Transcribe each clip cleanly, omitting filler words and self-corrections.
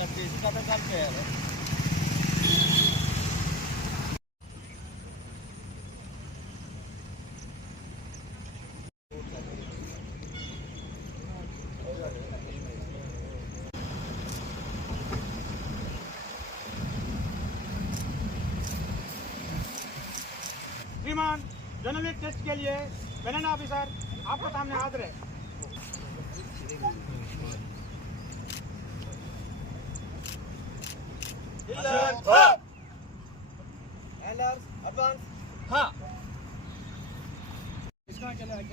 इसका तो काम क्या है? श्रीमान जर्नलिस्ट टेस्ट के लिए मेनन ऑफिसर आपको सामने हाजिर है। एडवांस हाँ इसका चल रहा है।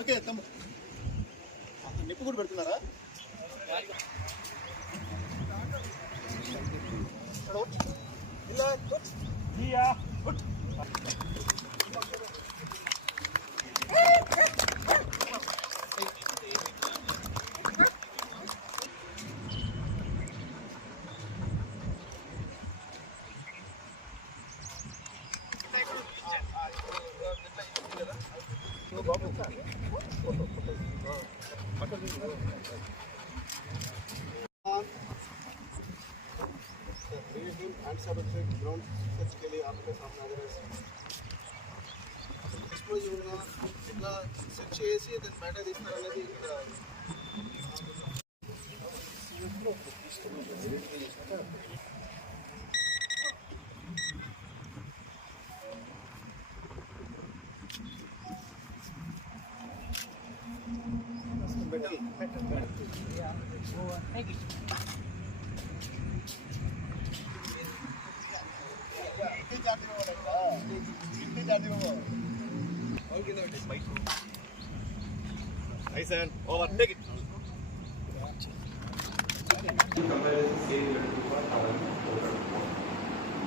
ఓకే తమ్ము నిప్పు కూడా పెడుతున్నారా? ग्राउंड सर्च के लिए आपके सामने आ एक्सप्लोजिव इतना सर्च చేసి దాని బయట తీస్తారు అనేది ఇక్కడ Hi sir, over, take it.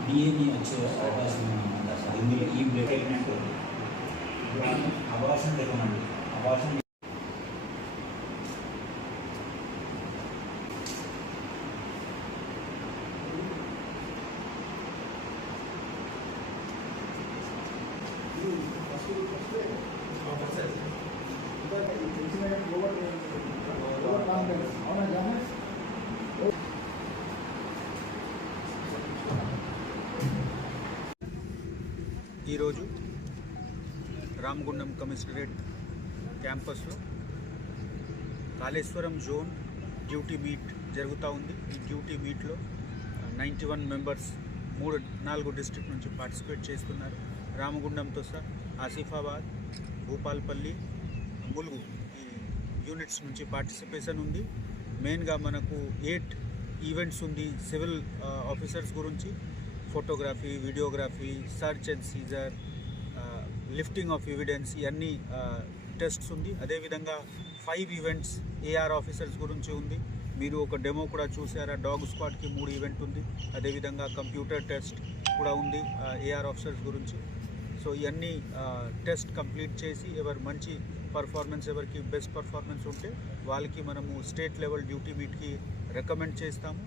DNA వచ్చే అవకాశం ఉందా సార్? ఇందులో ఈ బ్లడ్ అయినట్టు అబార్షన్ లేకుండా అబార్షన్ ఈరోజు రామగుండం కమిషనరేట్ క్యాంపస్లో కాళేశ్వరం జోన్ డ్యూటీ మీట్ జరుగుతూ ఉంది. ఈ డ్యూటీ మీట్లో 91 మెంబర్స్ 4 డిస్ట్రిక్ట్ నుంచి పార్టిసిపేట్ చేస్తున్నారు. రామగుండంతో సహా ఆసిఫాబాద్, భూపాల్పల్లి, ములుగు ఈ యూనిట్స్ నుంచి పార్టిసిపేషన్ ఉంది. మెయిన్గా మనకు 8 ఈవెంట్స్ ఉంది. సివిల్ ఆఫీసర్స్ గురించి photography, videography, search and seizure, lifting of evidence ఇవన్నీ టెస్ట్స్ ఉంది. అదేవిధంగా 5 ఈవెంట్స్ ఏఆర్ ఆఫీసర్స్ గురించి ఉంది. మీరు ఒక డెమో కూడా చూసారా. డాగ్ స్క్వాడ్కి 3 ఈవెంట్ ఉంది. అదేవిధంగా కంప్యూటర్ టెస్ట్ కూడా ఉంది ఏఆర్ ఆఫీసర్స్ గురించి. సో ఇవన్నీ టెస్ట్ కంప్లీట్ చేసి ఎవరు మంచి పర్ఫార్మెన్స్, ఎవరికి బెస్ట్ పర్ఫార్మెన్స్ ఉంటే వాళ్ళకి మనము స్టేట్ లెవెల్ డ్యూటీ మీట్కి రికమెండ్ చేస్తాము.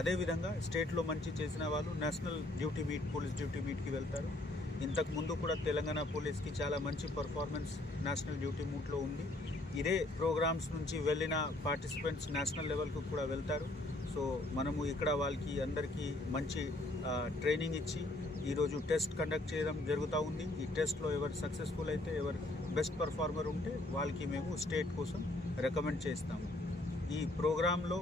అదేవిధంగా స్టేట్లో మంచి చేసిన వాళ్ళు national duty meet, police duty మీట్కి వెళ్తారు. ఇంతకు ముందు కూడా తెలంగాణ పోలీస్కి చాలా మంచి పర్ఫార్మెన్స్ నేషనల్ డ్యూటీ మీట్లో ఉంది. ఇదే ప్రోగ్రామ్స్ నుంచి వెళ్ళిన పార్టిసిపెంట్స్ నేషనల్ లెవెల్కు కూడా వెళ్తారు. సో మనము ఇక్కడ వాళ్ళకి అందరికీ మంచి ట్రైనింగ్ ఇచ్చి ఈరోజు టెస్ట్ కండక్ట్ చేయడం జరుగుతూ ఉంది. ఈ టెస్ట్లో ఎవరు సక్సెస్ఫుల్ అయితే, ఎవరు బెస్ట్ పర్ఫార్మర్ ఉంటే వాళ్ళకి మేము స్టేట్ కోసం రికమెండ్ చేస్తాము. ఈ ప్రోగ్రాంలో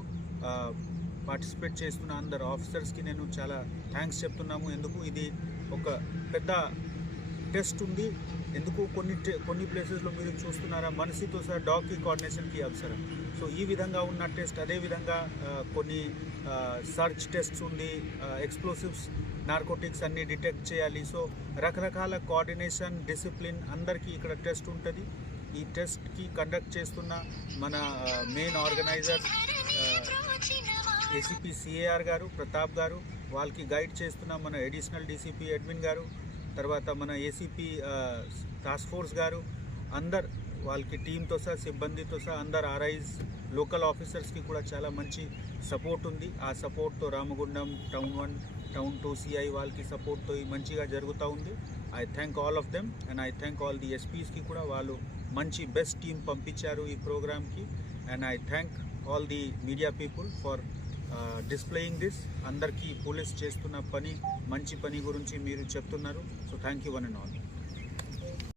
పార్టిసిపేట్ చేస్తున్న అందరు ఆఫీసర్స్కి నేను చాలా థ్యాంక్స్ చెప్తున్నాము. ఎందుకు ఇది ఒక పెద్ద టెస్ట్ ఉంది. ఎందుకు కొన్ని ప్లేసెస్లో మీరు చూస్తున్నారా, మనిషితో సహా డాగ్కి కోఆర్డినేషన్కి అవసరం. సో ఈ విధంగా ఉన్న టెస్ట్, అదేవిధంగా కొన్ని సర్చ్ టెస్ట్స్ ఉంది, ఎక్స్ప్లోసివ్స్, నార్కోటిక్స్ అన్నీ డిటెక్ట్ చేయాలి. సో రకరకాల కోఆర్డినేషన్, డిసిప్లిన్ అందరికీ ఇక్కడ టెస్ట్ ఉంటుంది. ఈ టెస్ట్కి కండక్ట్ చేస్తున్న మన మెయిన్ ఆర్గనైజర్ ఏసీపీ సిఏఆర్ గారు, ప్రతాప్ గారు, వాళ్ళకి గైడ్ చేస్తున్న మన అడిషనల్ డీసీపీ ఎడ్మిన్ గారు, తర్వాత మన ఏసీపీ టాస్క్ ఫోర్స్ గారు అందరు వాళ్ళకి టీంతో సహా సిబ్బందితో సహా అందరు ఆర్ఐస్ లోకల్ ఆఫీసర్స్కి కూడా చాలా మంచి సపోర్ట్ ఉంది. ఆ సపోర్ట్తో రామగుండం టౌన్ 1 టౌన్ 2 సిఐ వాళ్ళకి సపోర్ట్తో మంచిగా జరుగుతూ ఉంది. I thank all of them and I thank all the ఎస్పీస్కి కూడా వాళ్ళు మంచి బెస్ట్ టీం పంపించారు ఈ ప్రోగ్రామ్కి. And I thank all the media people for displaying this. అందరికీ పోలీస్ చేస్తున్న పని మంచి పని గురించి మీరు చెప్తున్నారు. So thank you one and all.